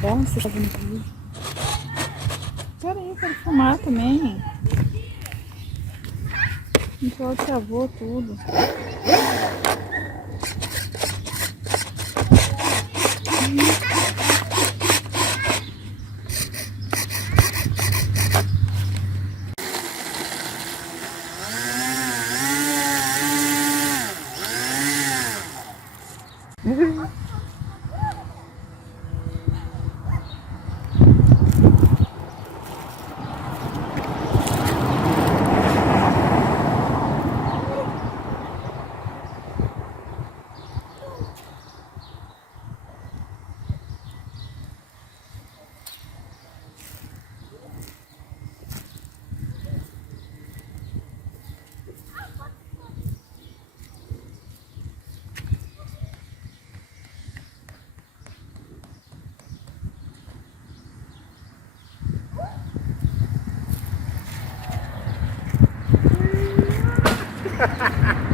Bom você tá vendo vídeo. Peraí, eu quero filmar também. Então eu travou tudo. Ha ha ha!